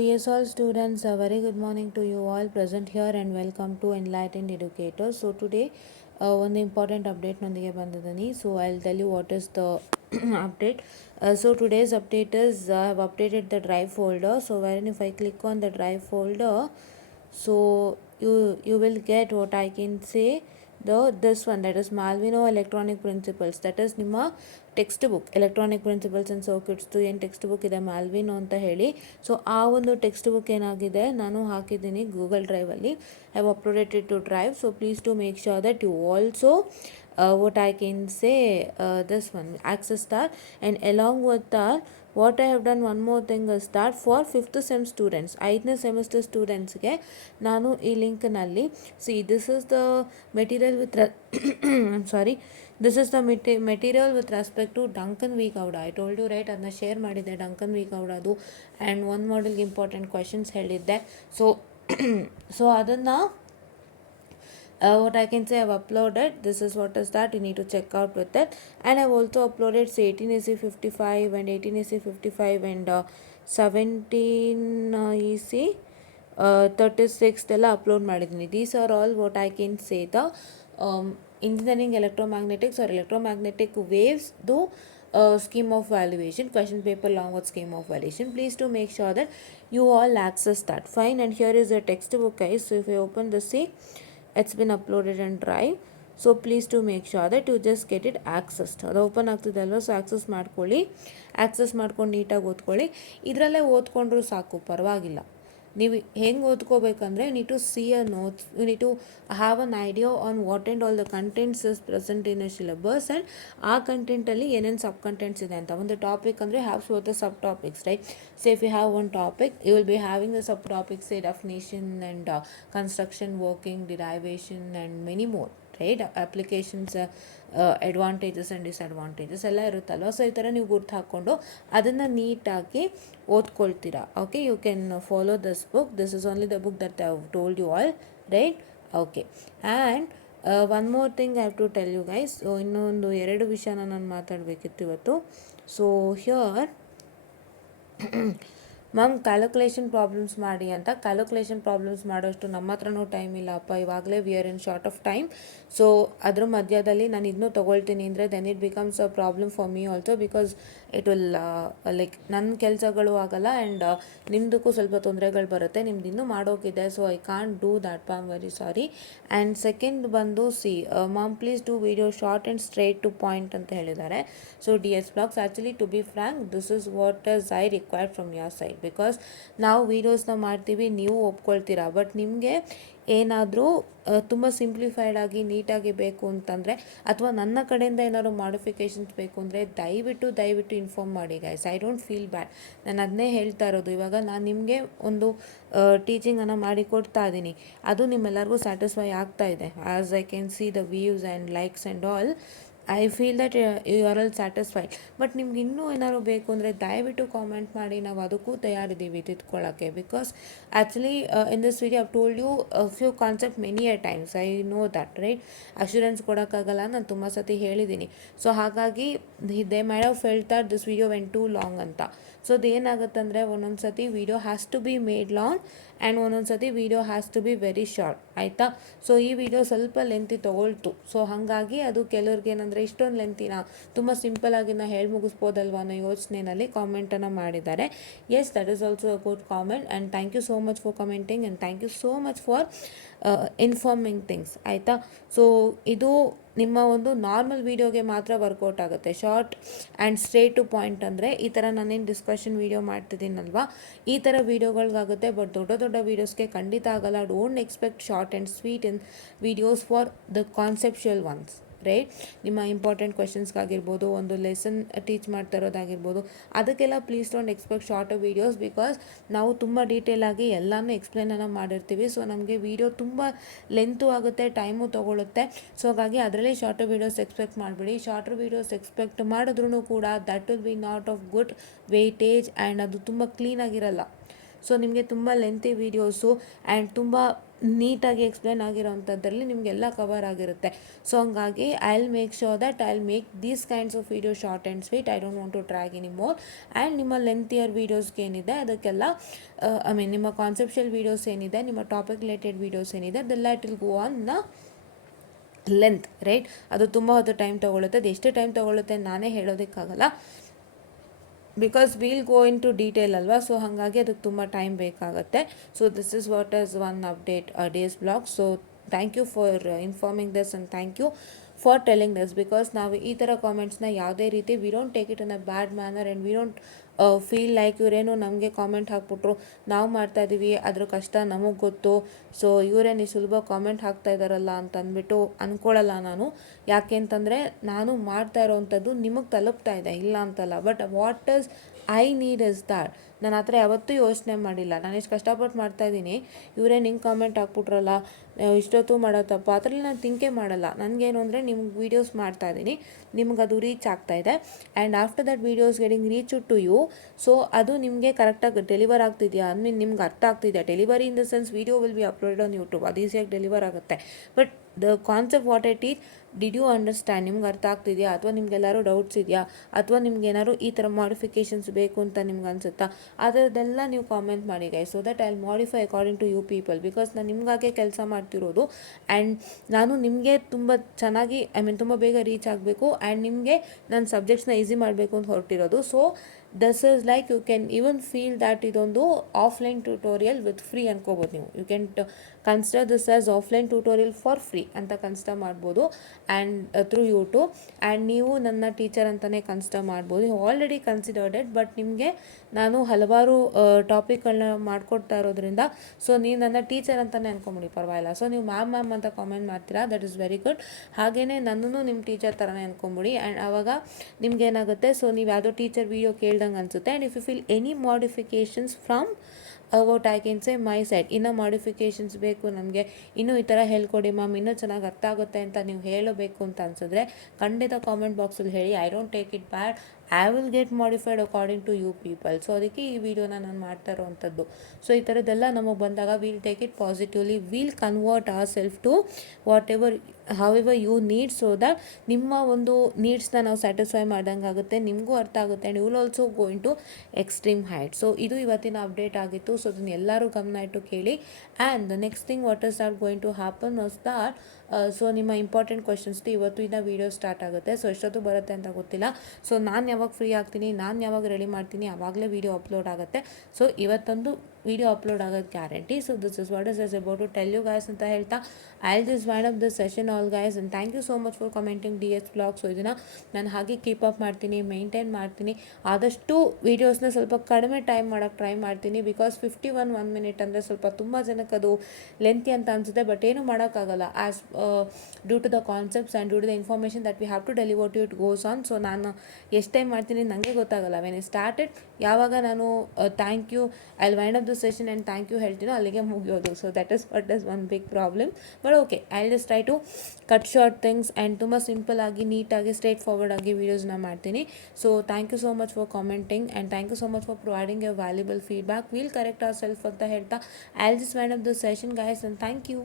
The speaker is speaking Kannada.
yes, all students, a very good morning to you all present here and welcome to Enlightened Educators. So today, one important update nondige bandidani. So I'll tell you what is the update. So today's update is I have updated the drive folder. So wherein if I click on the drive folder, so you will get what I can say this one, that is Malvino Electronic Principles, that is ನಿಮ್ಮ text book electronic principles and ಸರ್ಕ್ಯೂಟ್ಸ್ದು ಏನು ಟೆಕ್ಸ್ಟ್ ಬುಕ್ ಇದೆ ಮ್ಯಾಲ್ವಿನೋ ಅಂತ ಹೇಳಿ. ಸೊ ಆ ಒಂದು ಟೆಕ್ಸ್ಟ್ ಬುಕ್ ಏನಾಗಿದೆ ನಾನು ಹಾಕಿದ್ದೀನಿ ಗೂಗಲ್ ಡ್ರೈವಲ್ಲಿ. I have uploaded it to drive. So please to make sure that you also what I can say this one access that, and along with that what I have done one more thing is that for 5th sem students 5ನೇ ಸೆಮಿಸ್ಟರ್ ಸ್ಟೂಡೆಂಟ್ಸ್ಗೆ ನಾನು ಈ ಲಿಂಕ್ನಲ್ಲಿ this is the material with I'm sorry, this is the material with respect to Duncan V. Gowda. I told you right, ಅದನ್ನ ಶೇರ್ ಮಾಡಿದ್ದೆ Duncan V. Gowdadu and one ಮಾಡೆಲ್ಗೆ ಇಂಪಾರ್ಟೆಂಟ್ ಕ್ವೆಶನ್ಸ್ ಹೇಳಿದ್ದೆ. ಸೊ ಅದನ್ನು what I can say I've uploaded. This is what is that you need to check out with it. And I've also uploaded 18 EC 55 and 18 EC 55 and 17 EC 36 ಎಲ್ಲ ಅಪ್ಲೋಡ್ ಮಾಡಿದ್ದೀನಿ. These are all what I can say the engineering electromagnetics or electromagnetic waves do scheme of valuation, question paper along with scheme of valuation. Please to make sure that you all access that. Fine. And here is a textbook, guys. So if you open the it's been uploaded in drive. So please to make sure that you just get it accessed. ಅದು ಓಪನ್ ಆಗ್ತಿದೆ ಅಲ್ವಾ, ಸೊ ಆಕ್ಸೆಸ್ ಮಾಡ್ಕೊಳ್ಳಿ. ಆಕ್ಸೆಸ್ ಮಾಡ್ಕೊಂಡು ನೀಟಾಗಿ ಓದ್ಕೊಳ್ಳಿ. ಇದರಲ್ಲೇ ಓದ್ಕೊಂಡ್ರೂ ಸಾಕು, ಪರವಾಗಿಲ್ಲ. ನೀವು ಹೆಂಗೆ ಓದ್ಕೋಬೇಕಂದ್ರೆ you need to see a notes, you need to have an idea on what and all the contents is present in a syllabus, and ಆ ಕಂಟೆಂಟಲ್ಲಿ ಏನೇನು ಸಬ್ ಕಂಟೆಂಟ್ಸ್ ಇದೆ ಅಂತ. ಒಂದು ಟಾಪಿಕ್ ಅಂದರೆ have so the sub topics, right? So if you have one topic, you will be having the sub topics, say definition and construction, working, derivation and many more, right? Applications, advantages and disadvantages ಎಲ್ಲ ಇರುತ್ತಲ್ವ. ಸೊ ಈ ಥರ ನೀವು ಗುರ್ತು ಹಾಕ್ಕೊಂಡು ಅದನ್ನು ನೀಟಾಗಿ ಓದ್ಕೊಳ್ತೀರಾ. Okay, you can follow this book. This is only the book that I have told you all, right? Okay. And one more thing I have to tell you guys. So ಇನ್ನೊಂದು 2 ವಿಷಯನ ನಾನು ಮಾತಾಡಬೇಕಿತ್ತು ಇವತ್ತು. So here ma'am calculation problems ಮಾಡಿ ಅಂತ. ಕ್ಯಾಲ್ಕುಲೇಷನ್ ಪ್ರಾಬ್ಲಮ್ಸ್ ಮಾಡೋಷ್ಟು ನಮ್ಮ ಹತ್ರನೂ ಟೈಮ್ ಇಲ್ಲಪ್ಪ, ಇವಾಗಲೇ we are in short of time. So ಅದ್ರ ಮಧ್ಯದಲ್ಲಿ ನಾನು ಇದನ್ನೂ ತೊಗೊಳ್ತೀನಿ ಅಂದರೆ then it becomes a problem for me also, because it will like ನನ್ನ ಕೆಲಸಗಳು ಆಗಲ್ಲ ಆ್ಯಂಡ್ ನಿಮ್ಮದಕ್ಕೂ ಸ್ವಲ್ಪ ತೊಂದರೆಗಳು ಬರುತ್ತೆ. ನಿಮ್ದು ಇನ್ನೂ ಮಾಡೋಕ್ಕಿದೆ, so I can't do that. I am very sorry. And second ಬಂದು ma'am please do video short and straight to point ಅಂತ ಹೇಳಿದ್ದಾರೆ. So DS Vlogs, actually to be frank, this is what is I required from your side. Because ನಾವು ವೀಡಿಯೋಸ್ನ ಮಾಡ್ತೀವಿ, ನೀವು ಒಪ್ಕೊಳ್ತೀರಾ, ಬಟ್ ನಿಮಗೆ ಏನಾದರೂ ತುಂಬ ಸಿಂಪ್ಲಿಫೈಡ್ ಆಗಿ ನೀಟಾಗಿ ಬೇಕು ಅಂತಂದರೆ, ಅಥವಾ ನನ್ನ ಕಡೆಯಿಂದ ಏನಾದರೂ ಮಾಡಿಫಿಕೇಷನ್ಸ್ ಬೇಕು ಅಂದರೆ ದಯವಿಟ್ಟು ಇನ್ಫಾರ್ಮ್ ಮಾಡಿ guys. I don't feel bad. ನಾನು ಅದನ್ನೇ ಹೇಳ್ತಾ ಇರೋದು. ಇವಾಗ ನಾನು ನಿಮಗೆ ಒಂದು ಟೀಚಿಂಗನ್ನು ಮಾಡಿಕೊಡ್ತಾ ಇದ್ದೀನಿ, ಅದು ನಿಮ್ಮೆಲ್ಲರಿಗೂ ಸ್ಯಾಟಿಸ್ಫೈ ಆಗ್ತಾ ಇದೆ. As I can see the views and likes and all, I feel that you are all satisfied. But ನಿಮ್ಗೆ ಇನ್ನೂ ಏನಾದ್ರು ಬೇಕು ಅಂದರೆ ದಯವಿಟ್ಟು ಕಾಮೆಂಟ್ ಮಾಡಿ, ನಾವು ಅದಕ್ಕೂ ತಯಾರಿದ್ದೀವಿ ತಿದ್ಕೊಳ್ಳೋಕ್ಕೆ. Because actually in this video I've told you few concept many a times. I know that, right? Assurance ಕೊಡೋಕ್ಕಾಗಲ್ಲ, ನಾನು ತುಂಬ ಸತಿ ಹೇಳಿದ್ದೀನಿ. ಸೊ ಹಾಗಾಗಿ they might have felt that this video went too long ಅಂತ. ಸೊ ಅದೇನಾಗುತ್ತಂದರೆ ಒಂದೊಂದು ಸತಿ video has to be made long and ಒಂದೊಂದು ಸತಿ video has to be very short, ಆಯಿತಾ? ಸೊ ಈ ವಿಡಿಯೋ ಸ್ವಲ್ಪ ಲೆಂತಿ ತೊಗೊಳ್ತು. ಸೊ ಹಾಗಾಗಿ ಅದು ಕೆಲವ್ರಿಗೆ ಏನಂದರೆ ಇಷ್ಟೊಂದು ಲೆಂತಿನ, ತುಂಬ ಸಿಂಪಲಾಗಿ ನಾ ಹೇಳಿ ಮುಗಿಸ್ಬೋದಲ್ವ ಅನ್ನೋ ಯೋಚನೆಯಲ್ಲಿ ಕಾಮೆಂಟನ್ನು ಮಾಡಿದ್ದಾರೆ. Yes, that is also a good comment and thank you so much for commenting and thank you so much for informing things, ಆಯಿತಾ? ಸೊ ಇದು ನಿಮ್ಮ ಒಂದು ನಾರ್ಮಲ್ ವೀಡಿಯೋಗೆ ಮಾತ್ರ ವರ್ಕೌಟ್ ಆಗುತ್ತೆ. Short and straight to point ಅಂದರೆ ಈ ಥರ ನಾನೇನು ಡಿಸ್ಕಷನ್ ವೀಡಿಯೋ ಮಾಡ್ತಿದ್ದೀನಲ್ವ, ಈ ಥರ ವೀಡಿಯೋಗಳಿಗಾಗುತ್ತೆ. ಬಟ್ ದೊಡ್ಡ ವೀಡಿಯೋಸ್ಗೆ ಖಂಡಿತ ಆಗಲ್ಲ. Don't expect short and sweet in videos for the conceptual once, right? ನಿಮ್ಮ ಇಂಪಾರ್ಟೆಂಟ್ ಕ್ವೆಶನ್ಸ್ಗಾಗಿರ್ಬೋದು, ಒಂದು ಲೆಸನ್ ಟೀಚ್ ಮಾಡ್ತಾ ಇರೋದಾಗಿರ್ಬೋದು, ಅದಕ್ಕೆಲ್ಲ please don't expect short videos. Because ನಾವು ತುಂಬ ಡೀಟೇಲಾಗಿ ಎಲ್ಲನೂ ಎಕ್ಸ್ಪ್ಲೇನನ್ನು ಮಾಡಿರ್ತೀವಿ. ಸೊ ನಮಗೆ ವೀಡಿಯೋ ತುಂಬ ಲೆಂತು ಆಗುತ್ತೆ, ಟೈಮು ತೊಗೊಳುತ್ತೆ. ಸೊ ಹಾಗಾಗಿ ಅದರಲ್ಲಿ ಶಾರ್ಟ್ ವೀಡಿಯೋಸ್ ಎಕ್ಸ್ಪೆಕ್ಟ್ ಮಾಡಿಬಿಡಿ. ಶಾರ್ಟ್ ವೀಡಿಯೋಸ್ ಎಕ್ಸ್ಪೆಕ್ಟ್ ಮಾಡಿದ್ರೂ ಕೂಡ that will be not of good weightage and ಅದು ತುಂಬ ಕ್ಲೀನಾಗಿರಲ್ಲ. ಸೊ ನಿಮಗೆ ತುಂಬ ಲೆಂತಿ ವೀಡಿಯೋಸು ಆ್ಯಂಡ್ ತುಂಬ ನೀಟಾಗಿ ಎಕ್ಸ್ಪ್ಲೇನ್ ಆಗಿರೋವಂಥದ್ದಲ್ಲಿ ನಿಮಗೆಲ್ಲ ಕವರ್ ಆಗಿರುತ್ತೆ. ಸೊ ಹಂಗಾಗಿ I will make sure that I will make these kinds of video short and sweet. I don't want to drag any more. And ನಿಮ್ಮ ಲೆಂತಿಯರ್ ವೀಡಿಯೋಸ್ಗೆ ಏನಿದೆ ಅದಕ್ಕೆಲ್ಲ ನಿಮ್ಮ ಕಾನ್ಸೆಪ್ಷುಯಲ್ ವೀಡಿಯೋಸ್ ಏನಿದೆ, ನಿಮ್ಮ ಟಾಪಿಕ್ ರಿಲೇಟೆಡ್ ವೀಡಿಯೋಸ್ ಏನಿದೆ, ಅದೆಲ್ಲ it will go on length, right? ಅದು ತುಂಬ ಹೊತ್ತು ಟೈಮ್ ತೊಗೊಳುತ್ತೆ. ಅದು ಎಷ್ಟು ಟೈಮ್ ತೊಗೊಳುತ್ತೆ ನಾನೇ ಹೇಳೋದಕ್ಕಾಗಲ್ಲ, because will go into detail ಅಲ್ವಾ. ಸೊ ಹಾಗಾಗಿ ಅದಕ್ಕೆ ತುಂಬ ಟೈಮ್ ಬೇಕಾಗುತ್ತೆ. So this is what is one update days blog. So thank you for informing this and thank you for telling this, because ನಾವು ಈ ಥರ ಕಾಮೆಂಟ್ಸ್ನ ಯಾವುದೇ ರೀತಿ we don't take it in a bad manner and we don't feel like ಇವರೇನು ನಮಗೆ ಕಾಮೆಂಟ್ ಹಾಕ್ಬಿಟ್ರು, ನಾವು ಮಾಡ್ತಾಯಿದ್ದೀವಿ, ಅದ್ರ ಕಷ್ಟ ನಮಗೆ ಗೊತ್ತು, ಸೊ ಇವರೇನು ಸುಲಭ ಕಾಮೆಂಟ್ ಹಾಕ್ತಾ ಇದ್ದಾರಲ್ಲ ಅಂತ ಅಂದ್ಬಿಟ್ಟು ಅಂದ್ಕೊಳ್ಳಲ್ಲ ನಾನು. ಯಾಕೆ ಅಂತಂದರೆ ನಾನು ಮಾಡ್ತಾ ಇರೋವಂಥದ್ದು ನಿಮಗೆ ತಲುಪ್ತಾ ಇದೆ, ಇಲ್ಲ ಅಂತಲ್ಲ. But what is I need is that. ನಾನು ಆ ಥರ ಯಾವತ್ತೂ ಯೋಚನೆ ಮಾಡಿಲ್ಲ. ನಾನು ಎಷ್ಟು ಕಷ್ಟಪಟ್ಟು ಮಾಡ್ತಾಯಿದ್ದೀನಿ, ಇವರೇನು ಹಿಂಗೆ ಕಾಮೆಂಟ್ ಹಾಕ್ಬಿಟ್ರಲ್ಲ, ಇಷ್ಟೊತ್ತು ಮಾಡೋದಪ್ಪ, ಆ ಥರ ನಾನು ಥಿಂಕೇ ಮಾಡಲ್ಲ. ನನಗೇನು ಅಂದರೆ ನಿಮ್ಗೆ ವೀಡಿಯೋಸ್ ಮಾಡ್ತಾಯಿದ್ದೀನಿ, ನಿಮ್ಗೆ ಅದು ರೀಚ್ ಆಗ್ತಾಯಿದೆ, and after that videos getting reach to you. So ಅದು ನಿಮಗೆ ಕರೆಕ್ಟಾಗಿ ಡೆಲಿವರ್ ಆಗ್ತಿದೆಯಾ, ನಿಮ್ಗೆ ಅರ್ಥ ಆಗ್ತಿದೆಯಾ. Delivery in the sense video will be uploaded on YouTube, ಅದು ಈಸಿಯಾಗಿ ಡೆಲಿವರ್ ಆಗುತ್ತೆ. But the concept what I teach, did you understand? ನಿಮ್ಗೆ ಅರ್ಥ ಆಗ್ತಿದೆಯಾ, ಅಥವಾ ನಿಮ್ಗೆಲ್ಲರೂ ಡೌಟ್ಸ್ ಇದೆಯಾ, ಅಥವಾ ನಿಮ್ಗೆ ಏನಾದ್ರು ಈ ಥರ ಮಾಡಿಫಿಕೇಷನ್ಸ್ ಬೇಕು ಅಂತ ನಿಮ್ಗೆ ಅನಿಸುತ್ತಾ, ಅದರದ್ದೆಲ್ಲ ನೀವು ಕಾಮೆಂಟ್ ಮಾಡಿ guys, so that I will modify according to you people. Because ನಾನು ನಿಮಗಾಗೆ ಕೆಲಸ ಮಾಡ್ತಿರೋದು, ಆ್ಯಂಡ್ ನಾನು ನಿಮಗೆ ತುಂಬ ಚೆನ್ನಾಗಿ ತುಂಬ ಬೇಗ ರೀಚ್ ಆಗಬೇಕು, ಆ್ಯಂಡ್ ನಿಮಗೆ ನನ್ನ ಸಬ್ಜೆಕ್ಟ್ಸ್ನ ಈಸಿ ಮಾಡಬೇಕು ಅಂತ ಹೊರಟಿರೋದು. So this is like you can even feel that ಇದೊಂದು ಆಫ್ಲೈನ್ ಟ್ಯೂಟೋರಿಯಲ್ ವಿತ್ ಫ್ರೀ ಅನ್ಕೋಬೋದು ನೀವು. You can consider this as offline tutorial for free ಅಂತ ಕನ್ಸಿಡರ್ ಮಾಡ್ಬೋದು, ಆ್ಯಂಡ್ ಥ್ರೂ ಯೂಟ್ಯೂಬ್. ಆ್ಯಂಡ್ ನೀವು ನನ್ನ ಟೀಚರ್ ಅಂತಲೇ ಕನ್ಸಿಡರ್ ಮಾಡ್ಬೋದು. ನೀವು ಆಲ್ರೆಡಿ ಕನ್ಸಿಡರ್ಡ್ ಇಟ್, ಬಟ್ ನಿಮಗೆ ನಾನು ಹಲವಾರು ಟಾಪಿಕ್ಗಳನ್ನ ಮಾಡಿಕೊಡ್ತಾ ಇರೋದ್ರಿಂದ ಸೊ ನೀವು ನನ್ನ ಟೀಚರ್ ಅಂತಲೇ ಅನ್ಕೊಂಬಿಡಿ, ಪರವಾಗಿಲ್ಲ. ಸೊ ನೀವು ಮ್ಯಾಮ್ ಅಂತ ಕಾಮೆಂಟ್ ಮಾಡ್ತೀರಾ, ದಟ್ ಇಸ್ ವೆರಿ ಗುಡ್. ಹಾಗೆಯೇ ನನ್ನನ್ನು ನಿಮ್ಮ ಟೀಚರ್ ಥರನೇ ಅನ್ಕೊಂಬಿಡಿ. ಆ್ಯಂಡ್ ಆವಾಗ ನಿಮ್ಗೇನಾಗುತ್ತೆ, ಸೊ ನೀವು ಯಾವುದೋ ಟೀಚರ್ ವೀಡಿಯೋ ಕೇಳ್ದಂಗೆ ಅನಿಸುತ್ತೆ. And if you feel any modifications from what I can say my side, ಇನ್ನೂ ಮಾಡಿಫಿಕೇಷನ್ಸ್ ಬೇಕು ನಮಗೆ, ಇನ್ನೂ ಈ ಥರ ಹೇಳ್ಕೊಡಿ ಮ್ಯಾಮ್, ಇನ್ನೂ ಚೆನ್ನಾಗಿ ಅರ್ಥ ಆಗುತ್ತೆ ಅಂತ ನೀವು ಹೇಳಬೇಕು ಅಂತ ಅನಿಸಿದ್ರೆ ಖಂಡಿತ ಕಾಮೆಂಟ್ ಬಾಕ್ಸಲ್ಲಿ ಹೇಳಿ. I don't take it bad, I will get modified according to you people. So ಅದಕ್ಕೆ ಈ ವಿಡಿಯೋನ ನಾನು ಮಾಡ್ತಾ ಇರೋವಂಥದ್ದು. ಸೊ ಈ ಥರದ್ದೆಲ್ಲ ನಮಗೆ ಬಂದಾಗ will take it positively, will convert our self to whatever however you need, so that ನಿಮ್ಮ ಒಂದು ನೀಡ್ಸ್ನ ನಾವು ಸ್ಯಾಟಿಸ್ಫೈ ಮಾಡ್ದಂಗೆ ಆಗುತ್ತೆ, ನಿಮಗೂ ಅರ್ಥ ಆಗುತ್ತೆ, and you will also going to extreme height. So ಇದು ಇವತ್ತಿನ ಅಪ್ಡೇಟ್ ಆಗಿತ್ತು. ಸೊ ಅದನ್ನು ಎಲ್ಲರೂ ಗಮನ ಇಟ್ಟು ಕೇಳಿ. And the next thing what is not going to happen was that, so ನಿಮ್ಮ ಇಂಪಾರ್ಟೆಂಟ್ ಕ್ವೆಶನ್ಸ್ದು ಇವತ್ತು ಇನ್ನು ವೀಡಿಯೋ ಸ್ಟಾರ್ಟ್ ಆಗುತ್ತೆ. ಸೊ ಎಷ್ಟೊತ್ತು ಬರುತ್ತೆ ಅಂತ ಗೊತ್ತಿಲ್ಲ. ಸೊ ನಾನು ಯಾವಾಗ ಫ್ರೀ ಆಗ್ತೀನಿ, ನಾನು ಯಾವಾಗ ರೆಡಿ ಮಾಡ್ತೀನಿ, ಆವಾಗಲೇ ವೀಡಿಯೋ ಅಪ್ಲೋಡ್ ಆಗುತ್ತೆ. ಸೊ ಇವತ್ತೊಂದು ವಿಡಿಯೋ ಅಪ್ಲೋಡ್ ಆಗೋದು guarantee. So this is what is about to tell you guys ಅಂತ ಹೇಳ್ತಾ I will just wind up this session all guys, and thank you so much for commenting DS blog. So ಇದನ್ನು ನಾನು ಹಾಗೆ ಕೀಪ್ ಅಪ್ ಮಾಡ್ತೀನಿ, ಮೇಂಟೈನ್ ಮಾಡ್ತೀನಿ. ಆದಷ್ಟು ವೀಡಿಯೋಸ್ನ ಸ್ವಲ್ಪ ಕಡಿಮೆ ಟೈಮ್ ಮಾಡೋಕ್ಕೆ ಟ್ರೈ ಮಾಡ್ತೀನಿ, ಬಿಕಾಸ್ 1 ಮಿನಿಟ್ ಅಂದರೆ ಸ್ವಲ್ಪ ತುಂಬ ಜನಕ್ಕೆ ಅದು ಲೆಂತಿ ಅಂತ ಅನಿಸುತ್ತೆ. ಬಟ್ ಏನು ಮಾಡೋಕ್ಕಾಗಲ್ಲ, as due to the concepts and due to the information that we have to deliver to it goes on. So ನಾನು ಎಷ್ಟು ಟೈಮ್ ಮಾಡ್ತೀನಿ ನನಗೆ ಗೊತ್ತಾಗಲ್ಲ. ವೆನ್ ಐ ಸ್ಟಾರ್ಟೆಡ್, ಯಾವಾಗ ನಾನು thank you I will wind up the session and thank you ಹೇಳ್ತೀನೋ ಅಲ್ಲಿಗೆ ಮುಗಿಯೋದು. So that is what is one big problem. But okay, I will just try to cut short things and ತುಂಬ ಸಿಂಪಲ್ ಆಗಿ, ನೀಟಾಗಿ, ಸ್ಟ್ರೇಟ್ ಫಾರ್ವರ್ಡ್ ಆಗಿ ವೀಡಿಯೋಸ್ನ ಮಾಡ್ತೀನಿ. So thank you so much for commenting and thank you so much for providing your valuable feedback. Will correct our self ಅಂತ ಹೇಳ್ತಾ I will just wind up the session guys, and thank you.